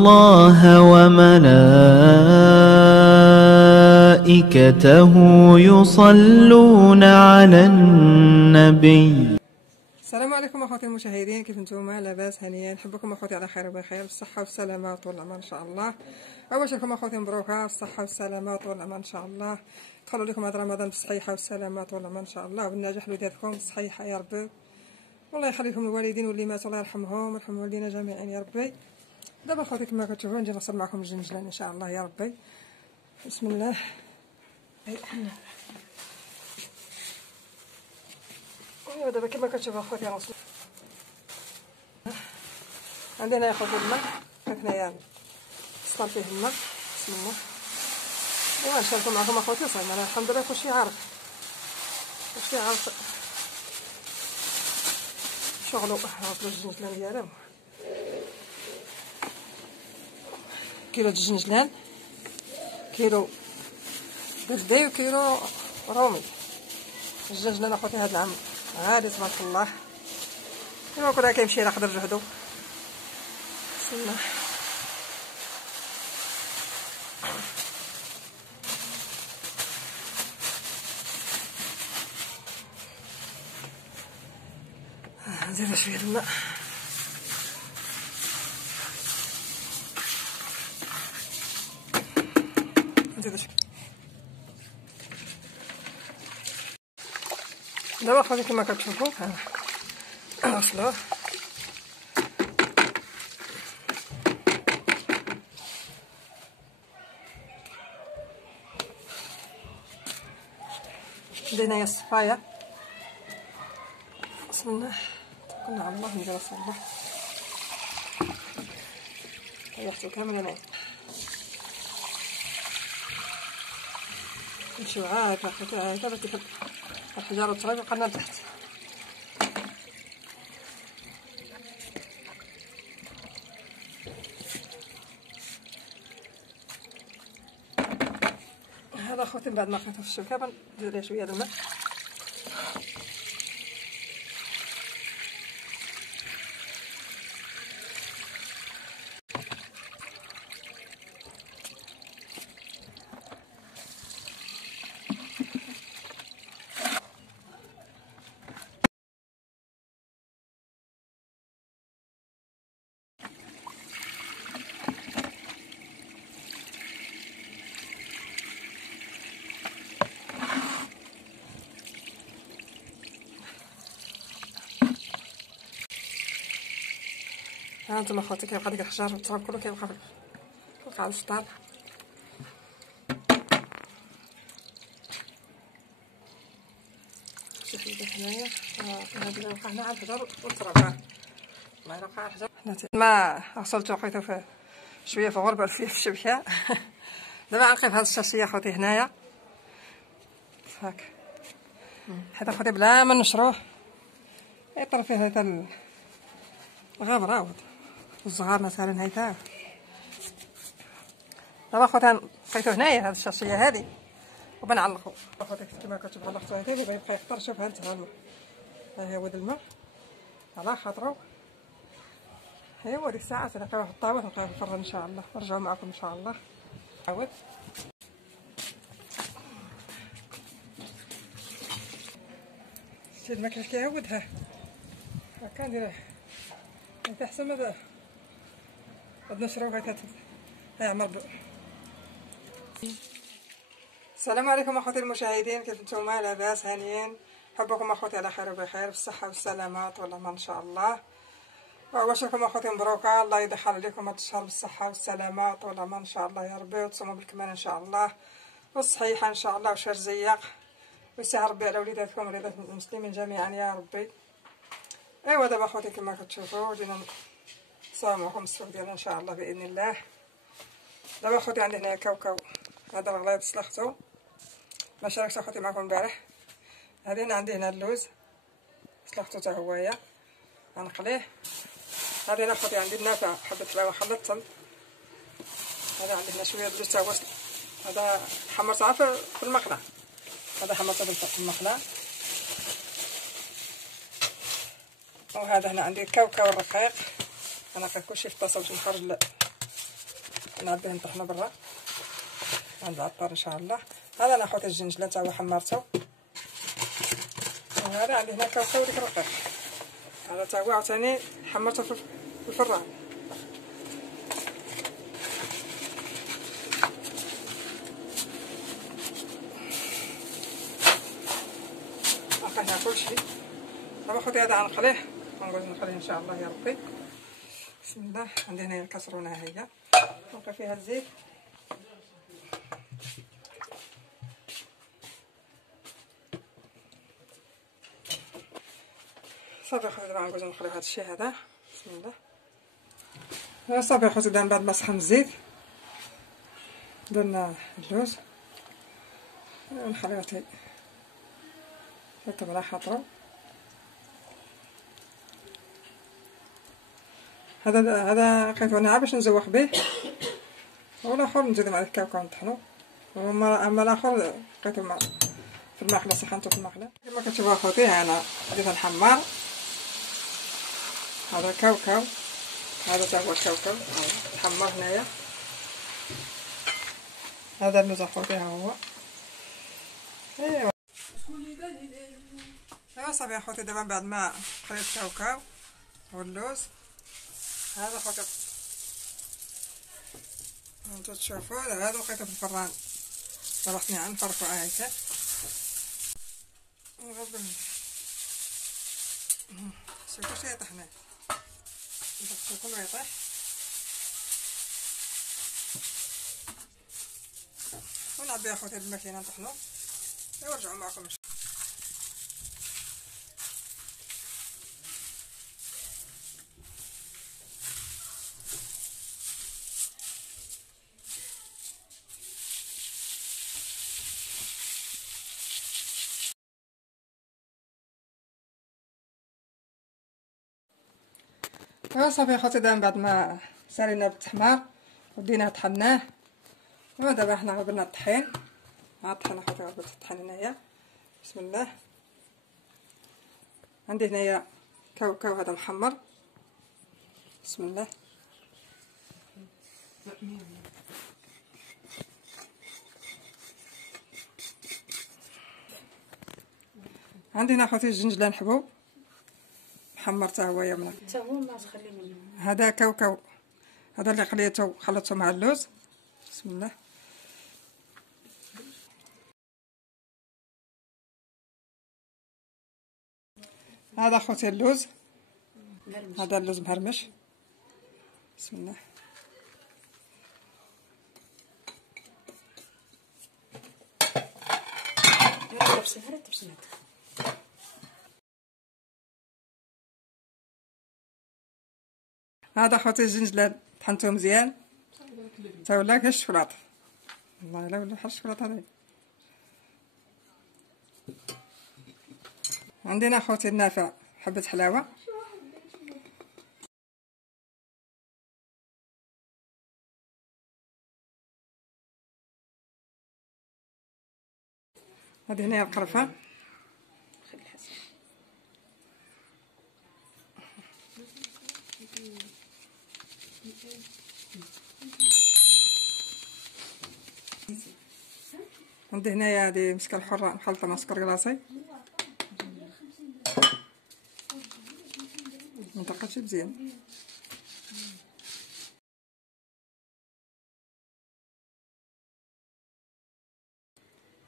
الله وملائكته يصلون على النبي. السلام عليكم اخواتي المشاهدين، كيف نتوما؟ لاباس؟ هنيا؟ نحبكم اخواتي على خير وبخير، بالصحه والسلامه وطول العمر ان شاء الله. اول لكم اخواتي مبروكه، بالصحه والسلامه وطول العمر ان شاء الله. دخلوا لكم هذا رمضان بالصحيحه والسلامه وطول العمر ان شاء الله، وبالنجاح لوليداتكم بالصحيحه يا ربي. والله يخليكم الوالدين واللي ماتوا الله يرحمهم ويرحم والدينا جميعا يا ربي. دابا اخواتي كما كتشوفوا نجي نغسل معكم الجنجلان ان شاء الله يا ربي. بسم الله. دابا كما كتشوفوا اخواتي غنغسل. عندنا يا خوتي الماء، هنايا سطر فيه الماء. بسم الله. ايوا نشاركو معكم اخوتي صايم. انا الحمد لله كلشي عارف شغلو. غسلوا الجنجلان ديالهم، كيلو الجنجلان، كيلو بلدي وكيلو رومي. الجنجلان اخوتي هاد العام غالي تبارك الله، كيما كلها كيمشي على قدر جهدو. بسم الله. نزيد شويه الماء. نزيد شويه. دابا اخوتي كما كتشوفوا غسلوه. دينا الصفايه. بسم الله. توكلنا على الله ندير الصباح. طيحتو كامل انا. نمشيو عاد اخوتي هكا باش كيف الحجاره تغيب بقينا لتحت. هذا اخوتي من بعد ما خيطو في الشبكه ندير ليه شويه د الماء. هانتوما اخواتي كيبقى ديك الحجر والتراب كله كيبقى على الشطار. شي حيدات هنايا هادي وقع هنا على الحجر والتراب. ما وقع على الحجر ما غسلتو لقيتو فيه شويه في غربه فيه في الشبكه. دابا غنقيب هاد الشاشيه اخوتي هنايا هاك، حيت اخوتي بلا ما نشروه يطر فيه هذا الغابر عاود والزهار مثلا هيتا. دابا اخوتي لقيتو هنايا هاد الشاشيه هادي وبنعلقو اخوتي كما كتشوفوا علقتو هكا باغي يبقى يخطر. شوف هانت الماء، ها هو الماء على خاطرو. ها هو ديك الساعه تلقاوه في الطاوله نلقاوه في الفرن ان شاء الله. نرجعو معكم ان شاء الله. عاود شتي الماء كيفاش كيعاود. ها هاكا نديروه حتى احسن ما باه غادي نشروه هكا يعمر. السلام عليكم اخوتي المشاهدين، كيف نتوما؟ لاباس؟ هانيين؟ نحبكم اخوتي على خير وبخير، بالصحه والسلامه طول العمر ان شاء الله. واش لكم اخوتي مبروكه، الله يدخل عليكم هاد الشهر بالصحه والسلامه طول العمر ان شاء الله يا ربي، وتصوموا بالكمال ان شاء الله والصحيحه ان شاء الله وشهر زيق، ويسع ربي على وليداتكم وليدات المسلمين جميعا يا ربي. ايوا دابا اخوتي كما كتشوفوا جينا نصاوم معكم السوق ديالنا ان شاء الله باذن الله. دابا اخوتي عندي هنايا كاوكاو، هذا الغليظ سلختو ما شاركت اخوتي معكم البارح. هذه هنا عندي هنا اللوز سلختو حتى هويا غنقليه. هذه هنا اخوتي عندي النافع حبه حلاوه خلطتهم. هذا عندي هنا شويه دجاج تا هو هذا حمرتها في المقله. هذا حمرته في المقله. وهذا هنا عندي كاوكاو الرقيق. انا كلشي في الطاسه باش نخرج نعبيه نطحنو برا عند العطار ان شاء الله. هذا انا خوتي الجنجله تا هو حمرته، وهذا عندي هنا كاوكاو ديك الرقيق، هذا تا هو عاوتاني حمرته في الفران. عقلنا كلشي دابا خوتي. هذا غنقليه ونقول نقليه ان شاء الله يا ربي. بسم الله. عندي هنايا الكسرونه ها هي، نلقى فيها الزيت. صافي خوتي دابا غنقول نقليو هذا الشيء هذا. بسم الله. صافي خوتي دابا بعد ما سخن الزيت درنا اللوز ونخليوه يطيب على خاطرو. هذا لقيتو ناعم باش نزوق به، والاخر نزيدو مع الكاوكاو نطحنو. اما الاخر لقيتو في الماكله، سخنتو في الماكله كما كتشوفوا اخوتي. انا بديت نحمر هذا الكاوكاو، هذا تا هو الكاوكاو تحمر هنايا. هذا اللوز اخوتي ها هو. ايوا صافي اخوتي دابا بعد ما خليت الكاوكاو واللوز هذا خوتي انتو تشوفوا هذا لقيته في الفران. دابا خصني نفركو هكا ونغربل شوفوا شي يطيح هنا نحطو كله يطيح. ونعبي اخوتي بالماكينه نطحنو ونرجعو معكم. صافي اخوتي دابا بعد ما سالينا بالتحمار وديناه طحناه، ودابا حنا غربلنا الطحين. ها الطحين اخوتي غربلت الطحين هنايا. بسم الله. عندي هنايا كاوكاو هذا محمر. بسم الله. عندي هنا اخوتي الجنجله نحبو محمر تا هو يمنا. هذا كاوكاو هذا اللي قليته خلطته مع اللوز. بسم الله. هذا اخوتي اللوز، هذا اللوز مهرمش. بسم الله. هذا خوتي الجنجلان طحنتو مزيان تا ولا كاع الشوكولاط. والله الا ولا بحال الشوكولاط هذا. عندنا خوتي النافع حبه حلاوه. هذه هنا القرفه. عندي هنايا هذه مسكه الحره مخلطه مع سكر كلاصي. منطقتش مزيان.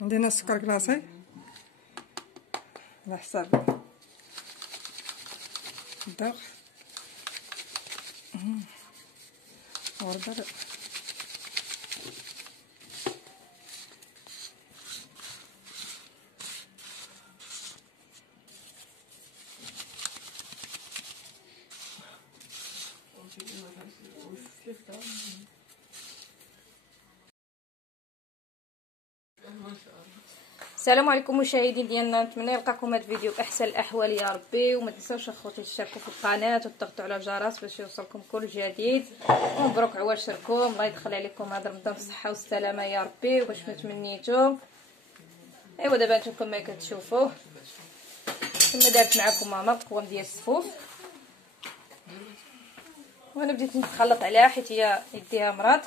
عندنا السكر كلاصي على حساب الذوق. ورده السلام عليكم مشاهدين ديالنا، نتمنى يلقاكم هذا الفيديو باحسن الاحوال يا ربي. وما تنساوش اخوتي تشتركوا في القناه وتضغطوا على الجرس باش يوصلكم كل جديد. ومبروك عواشركم، الله يدخل عليكم هذا رمضان بالصحه والسلامه يا ربي وباش ما تمنيتو. ايوا دابا انتم كما كتشوفوا كما دارت معكم ماما القوام ديال الصفوف، وانا بديت نتخلط عليها حيت هي يديها مرض.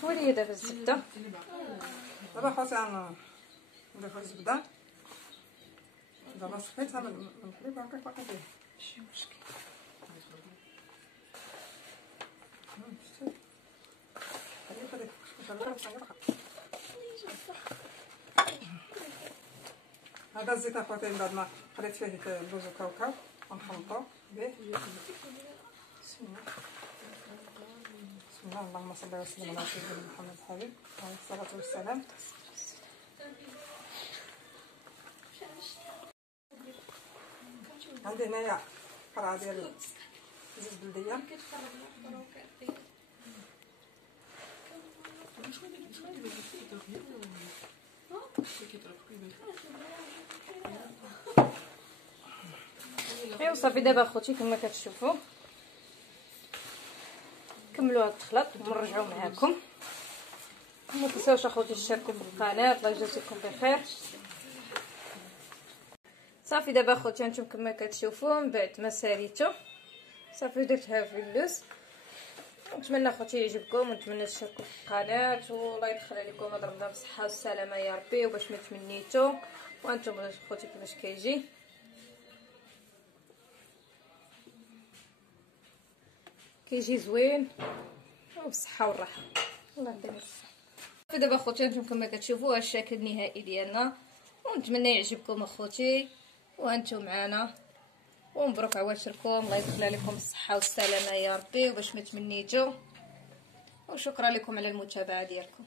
شويه دابا الزبده. دابا خوتي نضيفو الزبده. دابا صفيتها من الحليب هكاك باقي فيه ماشي مشكل. هذا الزيت اخواتي من بعد ما خليت فيه اللوز وكاوكاو غنخلطو به. بسم الله بسم الله. اللهم صل وسلم على سيدنا محمد الحبيب عليه الصلاه والسلام. عندي هنايا قرعه ديال زيت بلديه. ايوا صافي دابا اخوتي كما كتشوفوا كملوا هاد الخلط ونرجعوا معاكم. ما تنساوش اخوتي تشتركوا في القناه. الله يجازيكم بخير. صافي دابا اخوتي هانتوما كما كتشوفوا من بعد ما ساليتو صافي درتها في اللوز. نتمنى اخوتي يعجبكم ونتمنى تشتركوا في القناه والله يدخل عليكم هاد رمضان بالصحه والسلامه يا ربي وباش ما تمنيتو. وانتم اخوتي كيفاش كيجي زوين وبالصحه والراحه. الله يديم الصحه. صافي دابا اخوتي هانتوما كما كتشوفوا هاد الشكل النهائي ديالنا ونتمنى يعجبكم اخوتي وانتم معنا. ومبروك عواشركم. الله يدخل عليكم الصحه والسلامه يا ربي وباش ما تمنيتو. وشكرا لكم على المتابعه ديالكم.